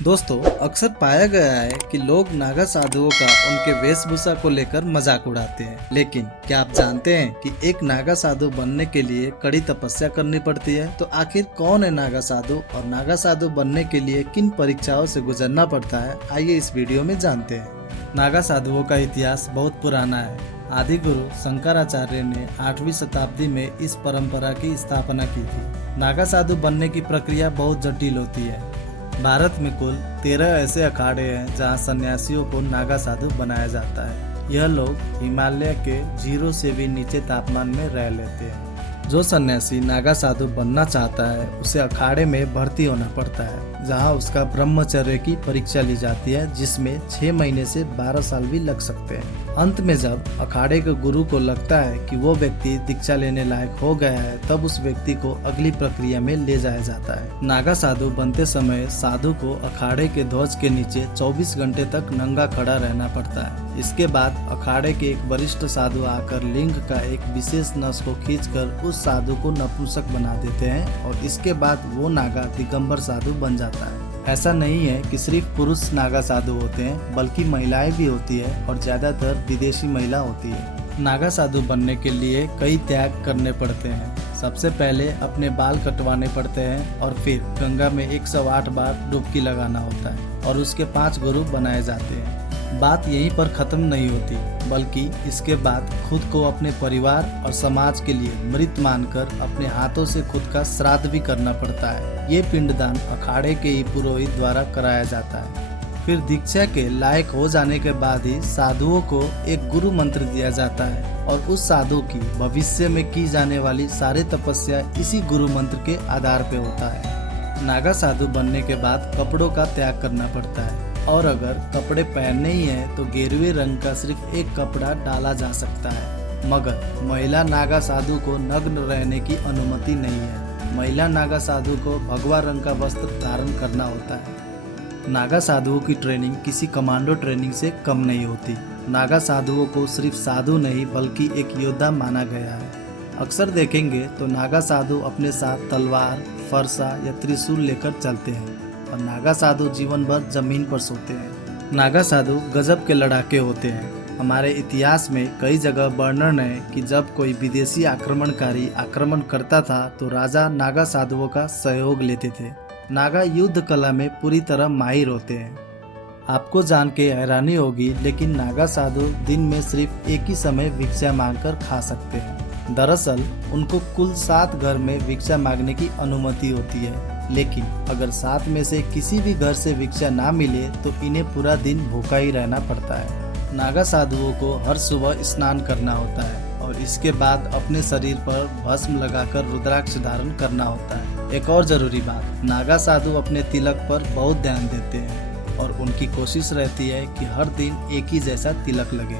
दोस्तों, अक्सर पाया गया है कि लोग नागा साधुओं का उनके वेशभूषा को लेकर मजाक उड़ाते हैं। लेकिन क्या आप जानते हैं कि एक नागा साधु बनने के लिए कड़ी तपस्या करनी पड़ती है? तो आखिर कौन है नागा साधु और नागा साधु बनने के लिए किन परीक्षाओं से गुजरना पड़ता है, आइए इस वीडियो में जानते हैं। नागा साधुओं का इतिहास बहुत पुराना है। आदि गुरु शंकराचार्य ने 8वीं शताब्दी में इस परंपरा की स्थापना की थी। नागा साधु बनने की प्रक्रिया बहुत जटिल होती है। भारत में कुल 13 ऐसे अखाड़े हैं जहां सन्यासियों को नागा साधु बनाया जाता है। यह लोग हिमालय के 0 से भी नीचे तापमान में रह लेते हैं। जो सन्यासी नागा साधु बनना चाहता है उसे अखाड़े में भर्ती होना पड़ता है, जहां उसका ब्रह्मचर्य की परीक्षा ली जाती है, जिसमें 6 महीने से 12 साल भी लग सकते हैं। अंत में जब अखाड़े के गुरु को लगता है कि वो व्यक्ति दीक्षा लेने लायक हो गया है, तब उस व्यक्ति को अगली प्रक्रिया में ले जाया जाता है। नागा साधु बनते समय साधु को अखाड़े के ध्वज के नीचे 24 घंटे तक नंगा खड़ा रहना पड़ता है। इसके बाद अखाड़े के एक वरिष्ठ साधु आकर लिंग का एक विशेष नस को खींचकर उस साधु को नपुंसक बना देते हैं और इसके बाद वो नागा दिगंबर साधु बन जाता है। ऐसा नहीं है कि सिर्फ पुरुष नागा साधु होते हैं, बल्कि महिलाएं भी होती है और ज्यादातर विदेशी महिला होती है। नागा साधु बनने के लिए कई त्याग करने पड़ते हैं। सबसे पहले अपने बाल कटवाने पड़ते हैं और फिर गंगा में 108 बार डुबकी लगाना होता है और उसके 5 गुरु बनाए जाते हैं। बात यहीं पर खत्म नहीं होती, बल्कि इसके बाद खुद को अपने परिवार और समाज के लिए मृत मानकर अपने हाथों से खुद का श्राद्ध भी करना पड़ता है। ये पिंडदान अखाड़े के ही पुरोहित द्वारा कराया जाता है। फिर दीक्षा के लायक हो जाने के बाद ही साधुओं को एक गुरु मंत्र दिया जाता है और उस साधु की भविष्य में की जाने वाली सारी तपस्या इसी गुरु मंत्र के आधार पे होता है। नागा साधु बनने के बाद कपड़ों का त्याग करना पड़ता है और अगर कपड़े पहनने ही हैं तो गेरुए रंग का सिर्फ एक कपड़ा डाला जा सकता है। मगर महिला नागा साधु को नग्न रहने की अनुमति नहीं है। महिला नागा साधु को भगवा रंग का वस्त्र धारण करना होता है। नागा साधुओं की ट्रेनिंग किसी कमांडो ट्रेनिंग से कम नहीं होती। नागा साधुओं को सिर्फ साधु नहीं बल्कि एक योद्धा माना गया है। अक्सर देखेंगे तो नागा साधु अपने साथ तलवार, फरसा या त्रिशूल लेकर चलते हैं और नागा साधु जीवन भर जमीन पर सोते हैं। नागा साधु गजब के लड़ाके होते हैं। हमारे इतिहास में कई जगह वर्णन है कि जब कोई विदेशी आक्रमणकारी आक्रमण करता था तो राजा नागा साधुओं का सहयोग लेते थे। नागा युद्ध कला में पूरी तरह माहिर होते हैं। आपको जान के हैरानी होगी, लेकिन नागा साधु दिन में सिर्फ एक ही समय भिक्षा मांगकर खा सकते हैं। दरअसल उनको कुल 7 घर में भिक्षा मांगने की अनुमति होती है, लेकिन अगर 7 में से किसी भी घर से भिक्षा ना मिले तो इन्हें पूरा दिन भूखा ही रहना पड़ता है। नागा साधुओं को हर सुबह स्नान करना होता है और इसके बाद अपने शरीर पर भस्म लगाकर रुद्राक्ष धारण करना होता है। एक और जरूरी बात, नागा साधु अपने तिलक पर बहुत ध्यान देते हैं और उनकी कोशिश रहती है कि हर दिन एक ही जैसा तिलक लगे।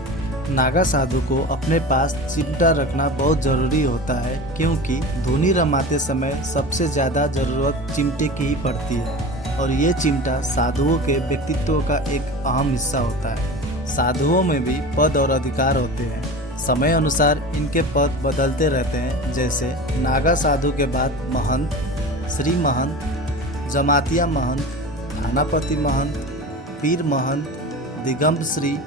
नागा साधु को अपने पास चिमटा रखना बहुत जरूरी होता है, क्योंकि धुनी रमाते समय सबसे ज्यादा जरूरत चिमटे की ही पड़ती है और ये चिमटा साधुओं के व्यक्तित्व का एक अहम हिस्सा होता है। साधुओं में भी पद और अधिकार होते हैं। समय अनुसार इनके पद बदलते रहते हैं। जैसे नागा साधु के बाद महंत, श्री महंत, जमातिया महंत, थानापति महंत, पीर महंत, दिगंब श्री,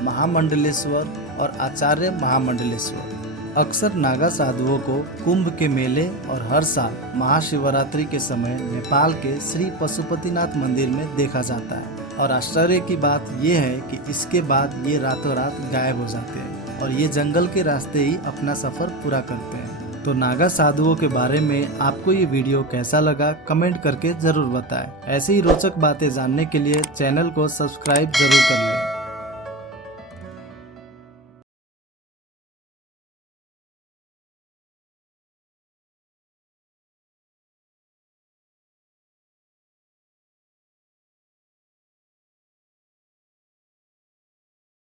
महामंडलेश्वर और आचार्य महामंडलेश्वर। अक्सर नागा साधुओं को कुंभ के मेले और हर साल महाशिवरात्रि के समय नेपाल के श्री पशुपतिनाथ मंदिर में देखा जाता है। और आश्चर्य की बात यह है कि इसके बाद ये रातों रात गायब हो जाते हैं और ये जंगल के रास्ते ही अपना सफर पूरा करते हैं। तो नागा साधुओं के बारे में आपको ये वीडियो कैसा लगा, कमेंट करके जरूर बताएं। ऐसे ही रोचक बातें जानने के लिए चैनल को सब्सक्राइब जरूर कर लें।